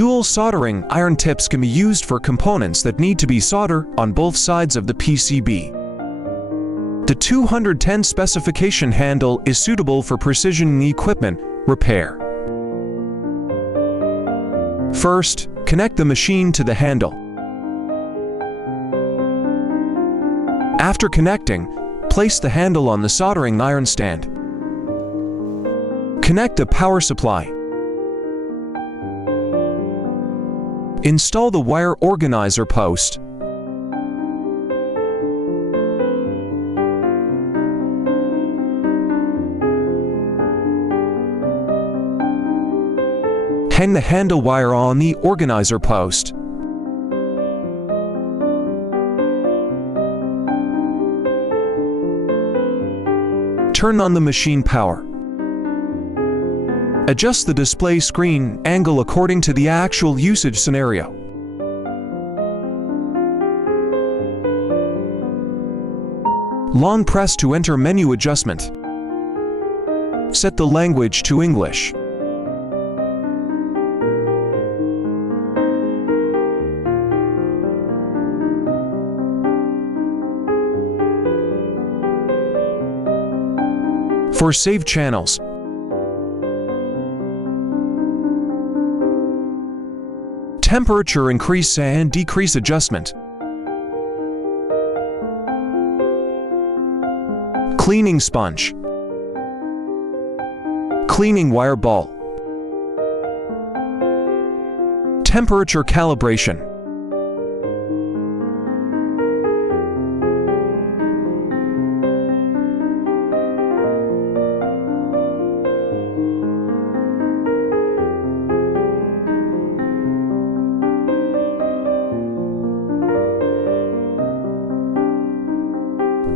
Dual soldering iron tips can be used for components that need to be soldered on both sides of the PCB. The 210 specification handle is suitable for precision equipment repair. First, connect the machine to the handle. After connecting, place the handle on the soldering iron stand. Connect the power supply. Install the wire organizer post. Hang the handle wire on the organizer post. Turn on the machine power. Adjust the display screen angle according to the actual usage scenario. Long press to enter menu adjustment. Set the language to English. For save channels, temperature increase and decrease adjustment, cleaning sponge, cleaning wire ball, temperature calibration,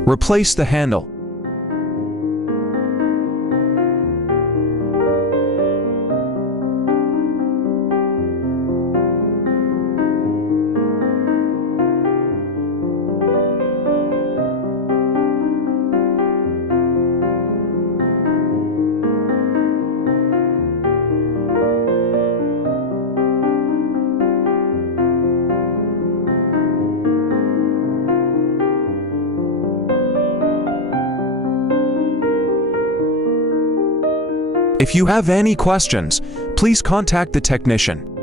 replace the handle. If you have any questions, please contact the technician.